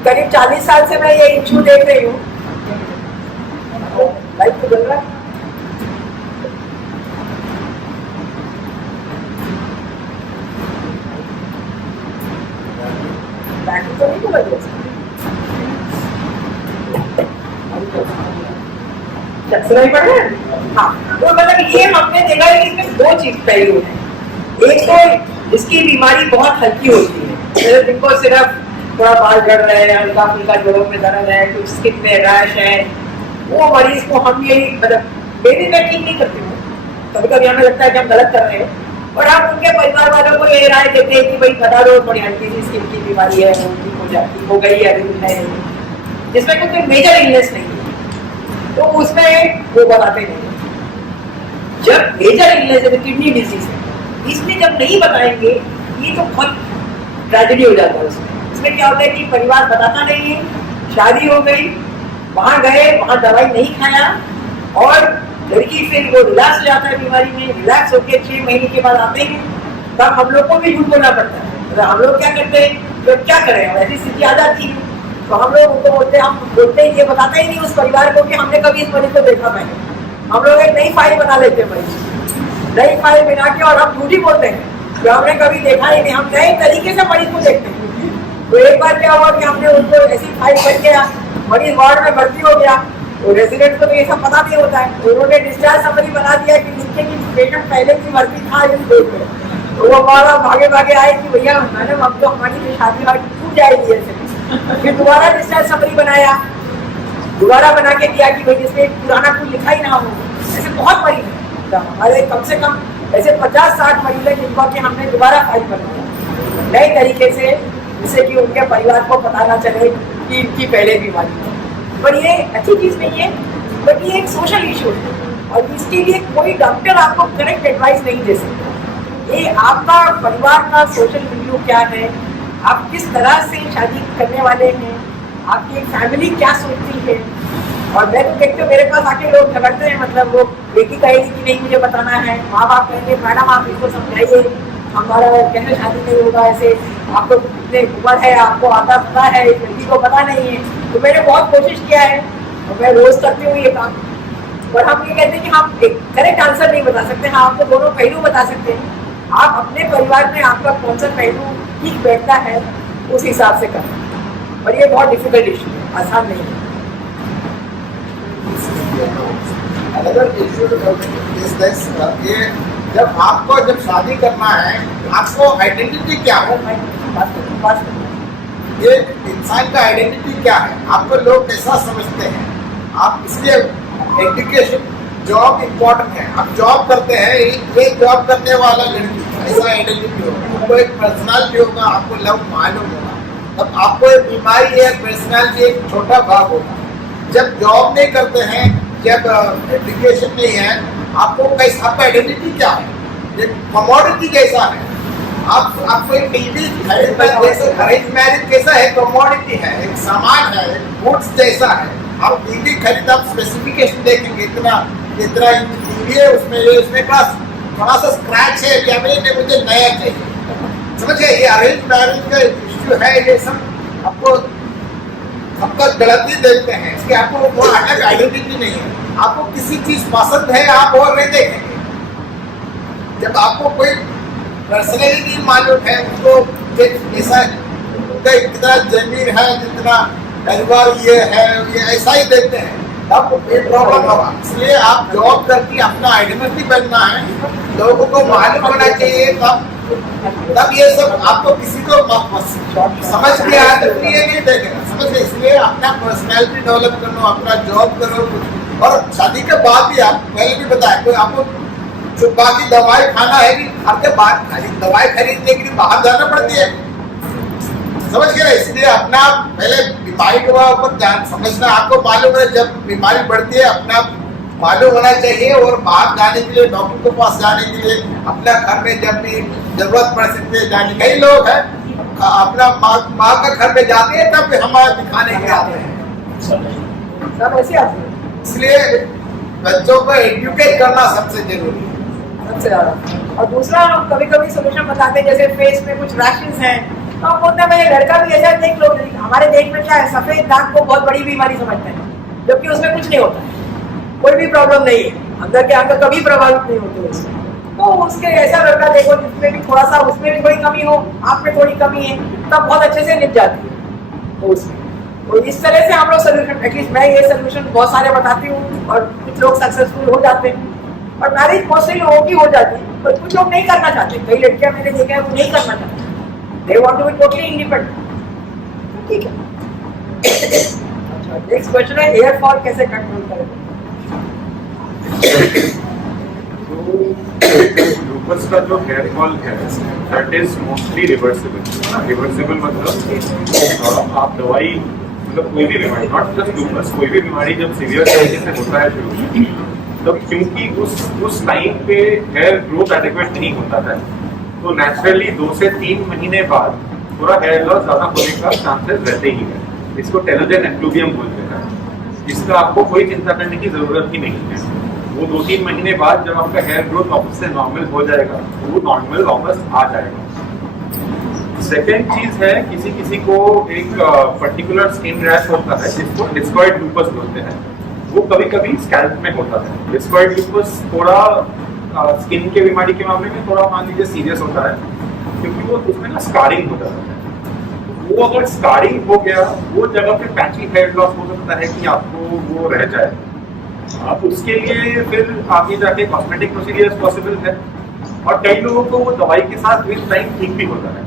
करीब 40 साल से मैं ये इशू देख रही हूँ। लाइफ तो चल रहा है। तो नहीं तो बदल सुनाई पड़ रहा है। हाँ, तो मतलब ये हमने देखा है कि इसमें 2 चीज पहलू है। एक तो इसकी बीमारी बहुत हल्की होती है, जिनको सिर्फ थोड़ा बाल झड़ रहे हैं, हल्का फुल्का जोड़ों में दर्द है, कुछ स्किन में रैश है, वो मरीज को हम यही मतलब बेबी मैं ठीक नहीं करती हूँ। कभी कभी हमें लगता है कि हम गलत कर रहे हैं, और हम उनके परिवार वालों को ये राय देते हैं कि भाई बता दो थोड़ी हल्की सी स्किन की बीमारी है, वो ठीक हो जाती हो गई है, अभी है जिसमें कोई मेजर इलनेस नहीं है, तो उसमें वो बताते नहीं। जब मेजर इलनेस है, किडनी डिजीज है, इसमें जब नहीं बताएंगे ये तो बहुत ट्रेजेडी हो जाता है। उसमें क्या होता है कि परिवार बताता नहीं है, शादी हो गई, वहां गए, वहां दवाई नहीं खाया और लड़की फिर वो रिलैक्स हो जाता है बीमारी में, रिलैक्स होकर 6 महीने के बाद आते हैं, तब हम लोग को भी झूठ बोलना पड़ता है। तो हम लोग क्या करते हैं, तो क्या करें, ऐसी स्थिति आ जाती है, तो हम लोग उनको बोलते हैं, हम बोलते हैं, ये बताते ही नहीं उस परिवार को कि हमने कभी इस मरीज को देखा पहले। हम लोग एक नई फाइल बना लेते हैं मरीज, नई फाइल बना के, और हम झूठी बोलते हैं जो हमने कभी देखा ही नहीं, हम नए तरीके से मरीज को देखते हैं। तो एक बार क्या हुआ कि हमने उनको ऐसी फाइल बन गया, मरीज वार्ड में भर्ती हो गया, तो रेजिडेंट को तो ये सब पता नहीं होता है, तो उन्होंने डिस्चार्ज समरी बना दिया कि नीचे की पेशेंट पहले की भर्ती था इस बेड में। तो वो हमारा भागे भागे आए कि भैया मैडम अब तो हमारी शादी टूट जाएगी ऐसे। फिर दोबारा डिस्चार्ज समरी बनाया, दोबारा बना के दिया कि भाई जिसमें पुराना कोई लिखा ही ना हो। ऐसे बहुत मरीज हैं, हमारे कम से कम ऐसे 50-60 मरीज हैं जिनका कि हमने दोबारा फाइल बनाया नए तरीके से, जिससे कि उनके परिवार को पता ना चले कि इनकी पहले बीमारी है। पर ये अच्छी चीज़ नहीं है, बट ये एक सोशल इशू है और इसके लिए कोई डॉक्टर आपको करेक्ट एडवाइस नहीं दे सकता। ये आपका परिवार का सोशल रिव्यू क्या है, आप किस तरह से शादी करने वाले हैं, आपकी फैमिली क्या सोचती है। और मैं तो देखती हूँ मेरे पास आके लोग झगड़ते हैं, मतलब वो बेटी कहेगी कि नहीं मुझे बताना है, माँ बाप कहेंगे मैडम आप इसको समझाइए हमारा कैसे शादी नहीं होगा, ऐसे आपको इतने उम्र है, आपको आता पता है, इस लड़की को पता नहीं है। तो मैंने बहुत कोशिश किया है और मैं रोज करती हूँ ये काम। पर हम ये कहते हैं कि हम एक करेक्ट आंसर नहीं बता सकते, हाँ आपको दोनों पहलू बता सकते हैं। आप अपने परिवार में आपका कौन सा पहलू ठीक बैठता है उस हिसाब से करें। और ये बहुत डिफिकल्ट इशू है, आसान नहीं है। Another issue is this, ये जब शादी करना है आपको आइडेंटिटी क्या हो, ये इंसान का आइडेंटिटी क्या है, आपको लोग कैसा समझते हैं, आप इसलिए एजुकेशन जॉब इम्पोर्टेंट है। आप जॉब करते हैं, ये जॉब करने वाला लड़की ऐसा आइडेंटिटी होगा, आपको एक पर्सनालिटी होगा, आपको लव मालूम होगा। तब आपको एक बीमारी है, पर्सनालिटी एक छोटा भाग होगा। जब जॉब नहीं करते हैं, जब एजुकेशन नहीं है, आपको कैसा, आपका आइडेंटिटी क्या है, एक कमोडिटी कैसा है। आपको एक टीवी खरीदना, जैसे अरेंज मैरिज कैसा है, कमोडिटी है, एक सामान है, एक गुड्स जैसा है। आप टीवी खरीद, आप स्पेसिफिकेशन देखेंगे, इतना टीवी है, उसमें थोड़ा सा स्क्रैच है, क्या मुझे नया चाहिए। समझ गए, ये अरेंज मैरिज का इश्यू है। ये सब आपको सबका गलती देखते हैं, इसके आपको कोई अलग आइडेंटिटी नहीं है। आपको किसी चीज पसंद है, आप और नहीं देखेंगे। जब आपको कोई पर्सनैलिटी मालूम है, उसको ऐसा कितना जमीन है, जितना परिवार ये है, ये ऐसा ही देखते हैं, तब ये प्रॉब्लम होगा। इसलिए आप जॉब करके अपना आइडेंटिटी बनना है, लोगों को मालूम होना चाहिए, तब ये सब आपको किसी को समझ के आया तो ये नहीं देखेगा, समझ गए। इसलिए अपना पर्सनैलिटी डेवलप करो, अपना जॉब करो, और शादी के बाद भी आप पहले भी बताया कोई आपको जो बाकी दवाई खाना है कि घर के बाद खाली दवाई खरीदने के लिए बाहर जाना पड़ती है, समझ गए। इसलिए अपना पहले बीमारी के ऊपर ध्यान समझना, आपको मालूम है जब बीमारी बढ़ती है अपना मालूम होना चाहिए, और बाहर जाने के लिए, डॉक्टर के पास जाने के लिए, अपना घर में जब भी जरूरत पड़ सकती है जाने। कई लोग हैं अपना माँ का घर में जाते हैं, तब हमारे दिखाने के आते हैं, सब ऐसे आते हैं। इसलिए बच्चों को एजुकेट करना सबसे जरूरी है, सबसे ज्यादा। और दूसरा हम कभी कभी सोल्यूशन बताते हैं, जैसे फेस में कुछ रैशेस हैं, तो हम बोलते हैं भाई लड़का भी ऐसा देख लो। हमारे देश में क्या है, सफेद दाग को बहुत बड़ी बीमारी समझते हैं, जबकि उसमें कुछ नहीं होता है, कोई भी प्रॉब्लम नहीं है, अंदर के अंग कभी प्रभावित नहीं होते उसमें। तो उसके ऐसा लड़का देखो जिसमें भी थोड़ा सा, उसमें भी थोड़ी कमी हो, आप में थोड़ी कमी है, तब बहुत अच्छे से निप जाती है। तो उसमें तो इस तरह से हम लोग सोल्यूशन, एटलीस्ट मैं ये सोल्यूशन बहुत सारे बताती हूँ, और कुछ लोग सक्सेसफुल हो जाते हैं। और मैरिज मोस्टली लोगों की हो जाती है, पर कुछ लोग नहीं करना चाहते। कई लड़कियां मैंने देखा है वो नहीं करना चाहती, they want to be totally independent. ठीक है। अच्छा, नेक्स्ट क्वेश्चन है हेयर फॉल कैसे कंट्रोल करें। लूपस का जो हेयर फॉल है that is mostly reversible. Reversible मतलब आप दवाई, मतलब कोई भी बीमारी, नॉट जस्ट लूपस, कोई भी बीमारी जब सीवियर तरीके से होता है शुरू में, तब क्योंकि उस टाइम पे हेयर ग्रोथ एडिक्वेट नहीं होता है, तो नेचुरली 2 से 3 महीने बाद थोड़ा हेयर लॉस ज्यादा होने का चांसेस रहते ही है। इसको टेलोजेन एक्लूवियम बोलते हैं। इसका आपको कोई चिंता करने की जरूरत ही नहीं है। वो 2-3 महीने बाद जब आपका हेयर ग्रोथ वापस से नॉर्मल हो जाएगा, वो नॉर्मल वापस आ जाएगा। सेकेंड चीज है, किसी किसी को एक पर्टिकुलर स्किन रैश होता है जिसको डिस्कॉइड लूपस बोलते हैं, वो कभी कभी स्कैल्प में होता है। डिस्कॉइड लूपस थोड़ा स्किन के बीमारी के मामले में थोड़ा मान लीजिए सीरियस होता है, क्योंकि वो उसमें ना स्कारिंग हो जाता है। वो अगर स्कारिंग हो गया, वो जगह पे पैची हेयर लॉस हो सकता है कि आपको वो रह जाए। आप उसके लिए फिर आगे जाके कॉस्मेटिक प्रोसीजर्स पॉसिबल है, और कई लोगों को वो दवाई के साथ विद टाइम ठीक भी होता है,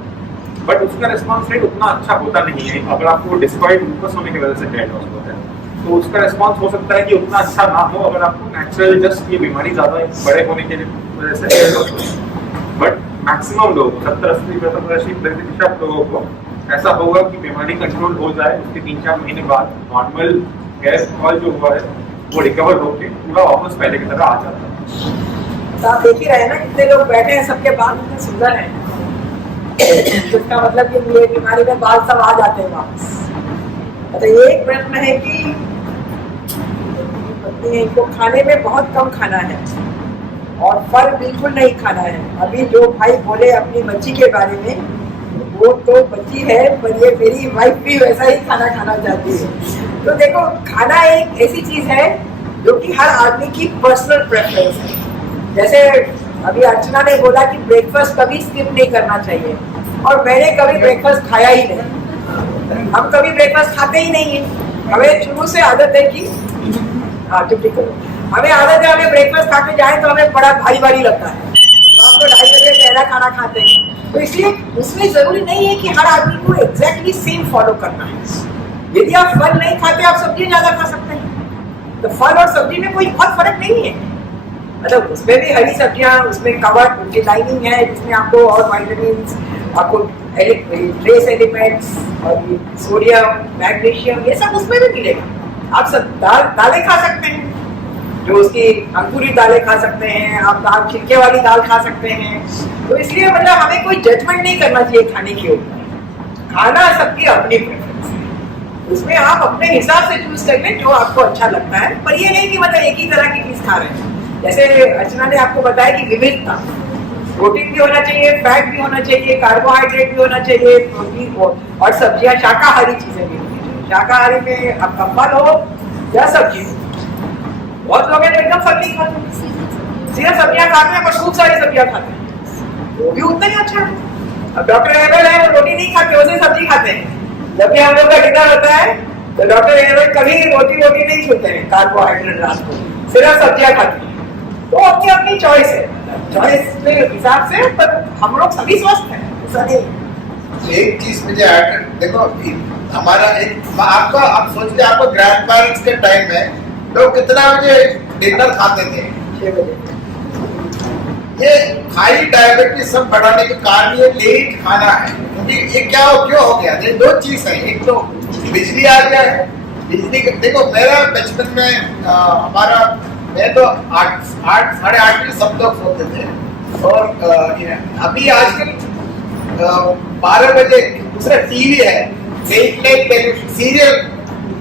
बट उसका रिस्पॉन्स रेट उतना अच्छा होता नहीं है अगर आपको डिस्कॉइड लूपस होने की वजह से हेयर लॉस होता है। तो उसका रिस्पॉन्स हो सकता है कि उतना अच्छा ना हो अगर आपको नेचुरल जस्ट ये बीमारी ज़्यादा बड़े होने के वजह से। बट मैक्सिमम लोग 70-80% लोगों को ऐसा होगा कि बीमारी कंट्रोल हो जाए, उसके 3-4 महीने बाद नॉर्मल गैस कॉल जो हुआ है वो रिकवर होके पूरा वापस पहले की तरह आ जाता है। तो आप देख ही रहे हैं ना कितने लोग बैठे हैं, सबके बाल कितने सुंदर हैं। इसका मतलब कि ये बीमारी में बाल सब आ जाते हैं वापस। तो ये एक प्रश्न है कि इनको खाने में बहुत कम खाना है और फल बिल्कुल नहीं खाना है। अभी जो भाई बोले अपनी बच्ची के बारे में, वो तो बच्ची है पर ये मेरी वाइफ भी वैसा ही खाना खाना चाहती है। तो देखो, खाना एक ऐसी चीज है जो कि हर आदमी की पर्सनल प्रेफरेंस है। जैसे अभी अर्चना ने बोला कि ब्रेकफास्ट कभी स्किप नहीं करना चाहिए, और मैंने कभी ब्रेकफास्ट खाया ही नहीं। हम कभी ब्रेकफास्ट खाते ही नहीं है। हमें शुरू से आदत है कि ठीक करो, हमें आदत है, हमें ब्रेकफास्ट खा के जाए तो हमें बड़ा भारी भारी लगता है, तो हम तो 2:30 बजे पहला खाना खाते हैं। तो इसलिए उसमें जरूरी नहीं है कि हर आदमी को एग्जैक्टली सेम फॉलो करना है। यदि आप फल नहीं खाते, आप सब्जी ज्यादा खा सकते हैं। तो फल और सब्जी में कोई बहुत फर्क नहीं है। मतलब उसमें भी हरी सब्जियां, उसमें कवर्ड उनकी लाइनिंग है जिसमें आपको और वाइटामिन्स, आपको ट्रेस एलिमेंट्स और सोडियम, मैग्नीशियम, ये सब उसमें भी मिलेगा। आप सब दालें खा सकते हैं, जो उसकी अंकुरित दालें खा सकते हैं, आप दाल छिलके वाली दाल खा सकते हैं। तो इसलिए मतलब हमें कोई जजमेंट नहीं करना चाहिए खाने के ऊपर। खाना सबकी अपनी प्रेफरेंस है, उसमें आप अपने हिसाब से चूज कर लें जो आपको अच्छा लगता है। पर ये नहीं कि मतलब एक ही तरह की चीज खा रहे हैं। जैसे अर्चना ने आपको बताया कि विविधता, प्रोटीन भी होना चाहिए, फैट भी होना चाहिए, कार्बोहाइड्रेट भी होना चाहिए, प्रोटीन और सब्जियां, शाकाहारी चीजें भी होनी चाहिए। शाकाहारी में आपका फल हो या सब्जी। बहुत लोग हैं जो एकदम फल नहीं खाते, सिर्फ सब्जियां खाते हैं, पर खूब सारी सब्जियां खाते हैं, वो भी उतना ही अच्छा है। अब डॉक्टर एवेल है, वो रोटी नहीं खाते, वो सिर्फ सब्जी खाते हैं। जब भी हम लोग का डिनर होता है तो डॉक्टर एवेल कभी रोटी नहीं छूते हैं, कार्बोहाइड्रेट रात को सिर्फ सब्जियां खाते हैं। तो अपनी अपनी चॉइस है, चॉइस के हिसाब से। पर हम लोग सभी स्वस्थ हैं, ऐसा नहीं। एक चीज मुझे ऐड, देखो हमारा एक आपका, आप सोचते आपको ग्रैंड पेरेंट्स के टाइम में लोग कितना बजे डिनर खाते थे? 6 बजे। ये हाई डायबिटीज सब बढ़ाने के कारण ये लेट खाना है। क्योंकि ये क्यों हो गया? ये दो चीज है, एक तो बिजली आ गया है। बिजली देखो, मेरा बचपन में हमारा, मैं तो 8 साढ़े 8 बजे सब लोग सोते थे, और अभी आजकल 12 बजे दूसरा टीवी है, लेट टेलीविजन सीरियल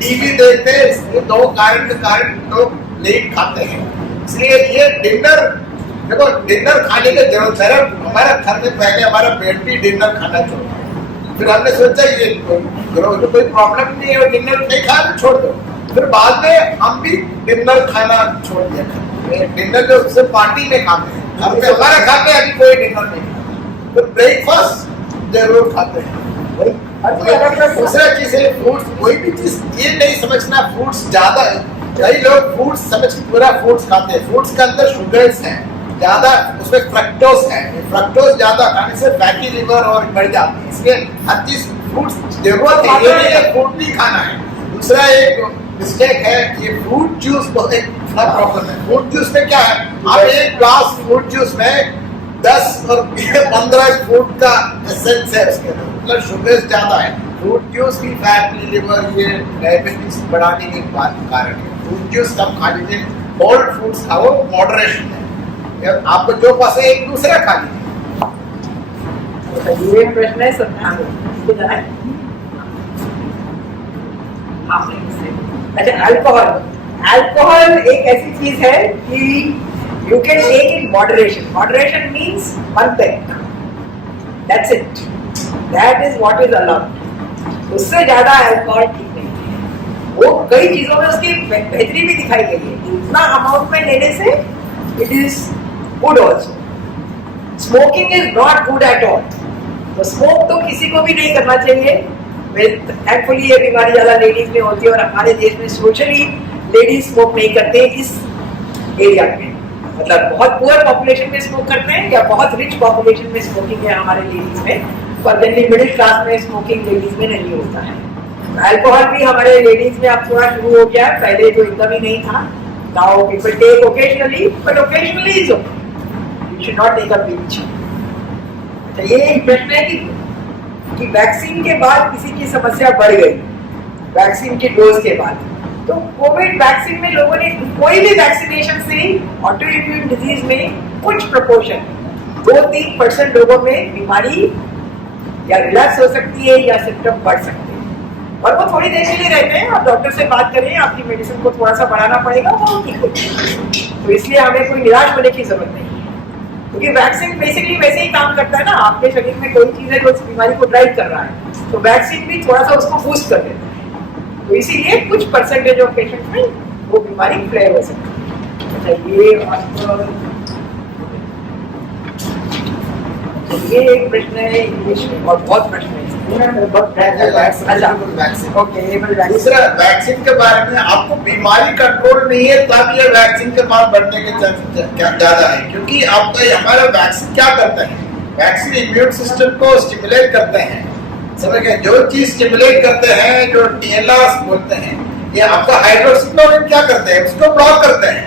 टीवी देखते हैं। इसके दो कारण के कारण लोग लेट खाते हैं। इसलिए ये डिनर, देखो डिनर खाने की जरूरत है। हमारा घर में पहले हमारा पेट भी डिनर खाना छोड़ा, फिर हमने सोचा ये कोई प्रॉब्लम नहीं है, डिनर नहीं खा छोड़ दो। फिर बाद में हम भी डिनर खाना छोड़ दिया। डिनर जो सिर्फ पार्टी में खाते हैं, हम हमारा खाते हैं, अभी कोई डिनर नहीं खाते। तो ब्रेकफास्ट जरूर खाते हैं। दूसरा चीज है फ्रूट्स। कोई भी चीज ये नहीं समझना फ्रूट्स ज्यादा है। कई लोग फ्रूट्स समझ के पूरा फ्रूट्स खाते हैं। फ्रूट्स के अंदर शुगर्स हैं ज्यादा, उसमें फ्रक्टोज है। फ्रक्टोज ज्यादा खाने से फैटी लिवर और बढ़ जाती है। इसलिए हर चीज फ्रूट्स जरूरत है, ये नहीं है फ्रूट नहीं खाना है। दूसरा एक मिस्टेक है, ये फ्रूट जूस बहुत एक बड़ा प्रॉब्लम है। फ्रूट जूस में क्या है, आप एक ग्लास फ्रूट जूस में 10 और 15 फ्रूट का एसेंस है उसके अंदर, मतलब शुगर ज्यादा है। फ्रूट जूस की फैटी लिवर, ये डायबिटीज बढ़ाने के कारण है। फ्रूट जूस कम खा लीजिए, होल फ्रूट्स खाओ, मॉडरेशन है। आपको जो पसंद है एक दूसरा खा लीजिए। ये प्रश्न है सब। अच्छा, अल्कोहल एक ऐसी चीज है कि you can take in moderation. Moderation means 1 peg, that's it, that is what is allowed. उससे ज्यादा अल्कोहल ठीक नहीं है। वो कई चीजों में उसकी बेहतरी भी दिखाई गई है। इतना अमाउंट में लेने से it is good also. Smoking is not good at all. तो स्मोक तो किसी को भी नहीं करना चाहिए। थैंकफुली ये बीमारी ज्यादा लेडीज में होती है, और हमारे देश में सोशली लेडीज स्मोक नहीं करते इस एरिया में। मतलब बहुत पुअर पॉपुलेशन में स्मोक करते हैं या बहुत रिच पॉपुलेशन में स्मोकिंग है हमारे लेडीज में, पर जनरली मिडिल क्लास में स्मोकिंग लेडीज में नहीं होता है। अल्कोहल भी हमारे लेडीज में अब थोड़ा शुरू हो गया है, पहले तो एकदम ही नहीं था. Now people take occasionally, but occasionally is okay. You should not take a binge. अच्छा, ये एक प्रश्न है कि वैक्सीन के बाद किसी की समस्या बढ़ गई, वैक्सीन के डोज के बाद. तो कोविड वैक्सीन में लोगों ने कोई भी वैक्सीनेशन से ऑटो इम्यून डिजीज में कुछ प्रोपोर्शन 2-3% लोगों में बीमारी या रिलैक्स हो सकती है या सिम्टम बढ़ सकते हैं, और वो थोड़ी देर के लिए रहते हैं. आप डॉक्टर से बात करें, आपकी मेडिसिन को थोड़ा सा बढ़ाना पड़ेगा, वो ठीक हो जाएगा. तो इसलिए हमें कोई निराश होने की जरूरत नहीं है, क्योंकि वैक्सीन बेसिकली वैसे ही काम करता है ना. आपके शरीर में कोई चीज है जो उस बीमारी को ड्राइव कर रहा है, तो वैक्सीन भी थोड़ा सा उसको बूस्ट कर देता है. तो इसीलिए कुछ परसेंटेज ऑफ पेशेंट में वो बीमारी फ्लेयर हो सकती है. अच्छा, ये एक प्रश्न है इंग्लिश में, और बहुत प्रश्न है. दूसरा, वैक्सीन के बारे में आपको बीमारी कंट्रोल नहीं है तब ये वैक्सीन के बाद बढ़ने के चांसेस ज्यादा है, क्योंकि आपका हमारा वैक्सीन क्या करता है, वैक्सीन इम्यून सिस्टम को स्टिमुलेट करते हैं. समझ गए? जो चीज स्टिमुलेट करते हैं, जो TLRs बोलते हैं, ये आपका हाइड्रोक्सीक्लोरोक्विन क्या करते हैं, उसको ब्लॉक करते हैं.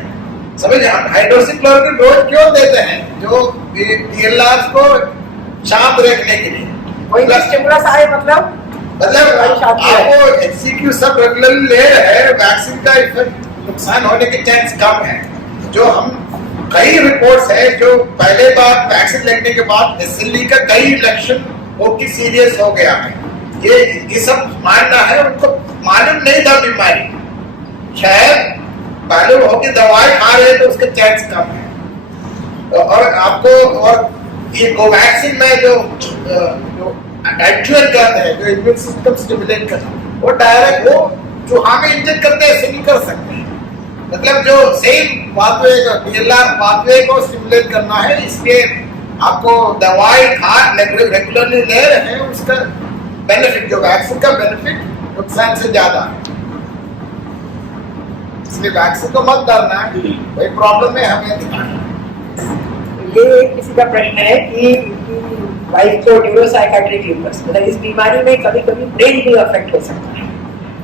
समझ, हम हाइड्रोक्सीक्लोरोक्विन रोज क्यों देते हैं, जो TLRs को शांत रखने के लिए. कोई स्टिमुलस आए मतलब आपको HCQ सब रेगुलरली ले रहे हैं, वैक्सीन का इफेक्ट नुकसान होने के चांस कम है. जो हम कई रिपोर्ट्स है जो पहले बार वैक्सीन लगने के बाद SLE का कई लक्षण बहुत सीरियस हो गया है. ये सब मानना है, उनको मालूम नहीं था बीमारी, शायद मालूम हो कि दवाई खा रहे तो उसके चांस कम है. तो और आपको और ये कोवैक्सीन में जो एक्चुअल करते हैं, जो इम्यून सिस्टम स्टिमुलेट करते हैं, वो डायरेक्ट वो चूहा में इंजेक्ट करते हैं, ऐसे नहीं कर सकते. मतलब जो सेम पाथवे, जो TLR पाथवे को स्टिमुलेट करना है, इसलिए आपको दवाई खा रेगुलरली ले रहे हैं, उसका बेनिफिट, जो वैक्सीन का बेनिफिट नुकसान से ज्यादा है. इसलिए वैक्सीन को मत डरना है, वही प्रॉब्लम है हमें दिखाना. ये किसी का प्रश्न है कि वाइफ को न्यूरोसाइकाट्रिक इलनेस, मतलब इस बीमारी में कभी कभी ब्रेन भी अफेक्ट हो सकता है.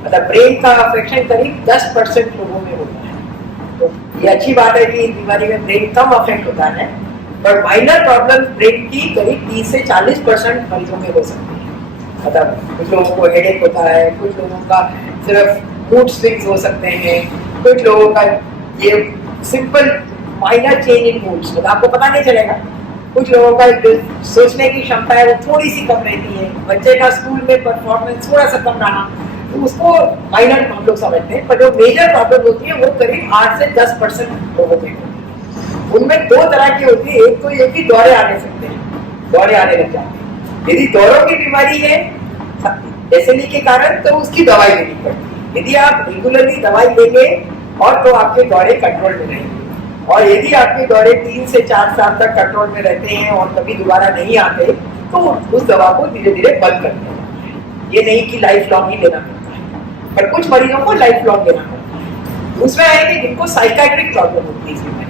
मतलब ब्रेन का अफेक्शन करीब 10% लोगों में होता है. तो ये अच्छी बात है कि इस बीमारी में ब्रेन कम अफेक्ट होता है, पर माइनर प्रॉब्लम ब्रेन की करीब 30 से 40% मरीजों में हो सकती है. मतलब कुछ लोगों को हेडेक होता है, कुछ लोगों का सिर्फ मूड स्विंग्स हो सकते हैं, कुछ लोगों का ये simple minor change in moods, मतलब आपको पता नहीं चलेगा. कुछ लोगों का सोचने की क्षमता है वो थोड़ी सी कम रहती है. बच्चे का स्कूल में परफॉर्मेंस थोड़ा सा कम रहा तो उसको माइनर हम लोग समझते हैं, पर जो मेजर प्रॉब्लम होती है वो करीब 8 से 10% लोगों में होती है. उनमें दो तरह की होती है. एक तो ये कि दौरे आने सकते हैं, दौरे आने लग जाते हैं. यदि दौरों की बीमारी है SLE के कारण तो उसकी दवाई लेनी पड़ती है. यदि आप रेगुलरली दवाई लेंगे और तो आपके दौरे कंट्रोल में रहेंगे, और यदि आपके दौरे 3 से 4 साल तक कंट्रोल में रहते हैं और कभी दोबारा नहीं आते तो उस दवा को धीरे धीरे बंद करते हैं. ये नहीं कि लाइफ लॉन्ग ही लेना पड़ता है, पर कुछ मरीजों को लाइफ लॉन्ग लेना पड़ता है. दूसरा है कि जिनको साइकाट्रिक प्रॉब्लम होती है इस बीमारी.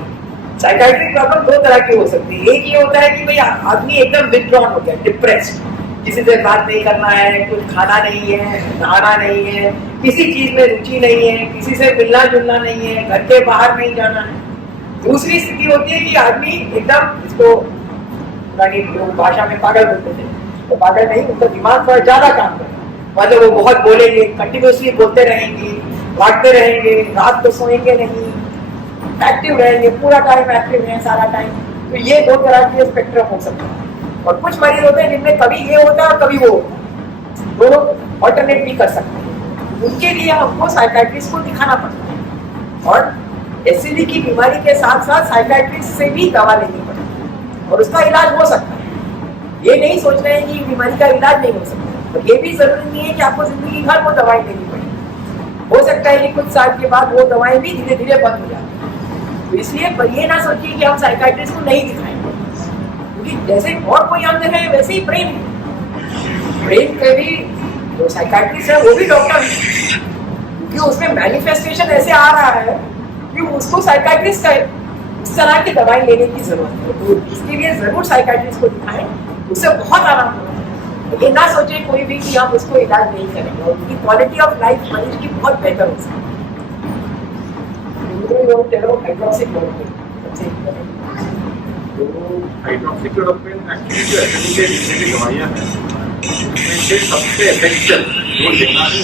साइकाट्रिक प्रॉब्लम दो तरह की हो सकती है. एक ये होता है कि भाई आदमी एकदम विथड्रॉन हो गया, डिप्रेस्ड, किसी से बात नहीं करना है, कुछ खाना नहीं है, नहाना नहीं है, किसी चीज में रुचि नहीं है, किसी से मिलना जुलना नहीं है, घर के बाहर नहीं जाना है. दूसरी स्थिति होती है कि आदमी एकदम, इसको पुरानी लोग भाषा में पागल बोलते थे, तो पागल नहीं, उनका दिमाग थोड़ा ज्यादा काम करे. मतलब वो बहुत बोलेंगे, कंटिन्यूसली बोलते रहेंगे, भागते रहेंगे, रात को सोएंगे नहीं, एक्टिव रहेंगे, पूरा टाइम एक्टिव रहें सारा टाइम. तो ये दो तरह के स्पेक्ट्रम हो सकता है. और कुछ मरीज होते हैं जिनमें कभी ये होता है और कभी वो होता है, दोनों ऑल्टरनेट भी कर सकते हैं. उनके लिए हमको साइकाट्रिस्ट को दिखाना पड़ता है, और SLE की बीमारी के साथ साथ साइकाट्रिस्ट से भी दवा लेनी पड़ती है, और उसका इलाज हो सकता है. ये नहीं सोच रहे हैं कि बीमारी का इलाज नहीं हो सकता, तो ये भी जरूरी नहीं है कि आपको जिंदगी भर वो दवाई लेनी पड़ेगी. हो सकता है कि कुछ साल के बाद वो दवाएं भी धीरे धीरे बंद हो जाती है. तो इसलिए ये ना सोचिए कि हम साइकाट्रिस्ट को नहीं दिखाएंगे, क्योंकि जैसे और कोई अंग है वैसे ही ब्रेन के भी जो साइकाट्रिस्ट है वो भी डॉक्टर है, क्योंकि उसमें मैनिफेस्टेशन ऐसे आ रहा है कि उसको साइकाट्रिस्ट का इस तरह की दवाई लेने की जरूरत है. तो इसके लिए जरूर साइकाट्रिस्ट को दिखाएं, उससे बहुत आराम होगा. ये ना सोचे कोई भी कि आप उसको इलाज नहीं करेंगे, और उनकी क्वालिटी ऑफ लाइफ मरीज की बहुत बेहतर हो सकती है। हाइड्रोक्सीक्लोरोक्विन सबसे इम्पोर्टेंट। हाइड्रोक्सीक्लोरोक्विन एक्चुअली जो एसिडिक दवाइयाँ हैं, उसमें से सबसे इफेक्टिव जो लेना है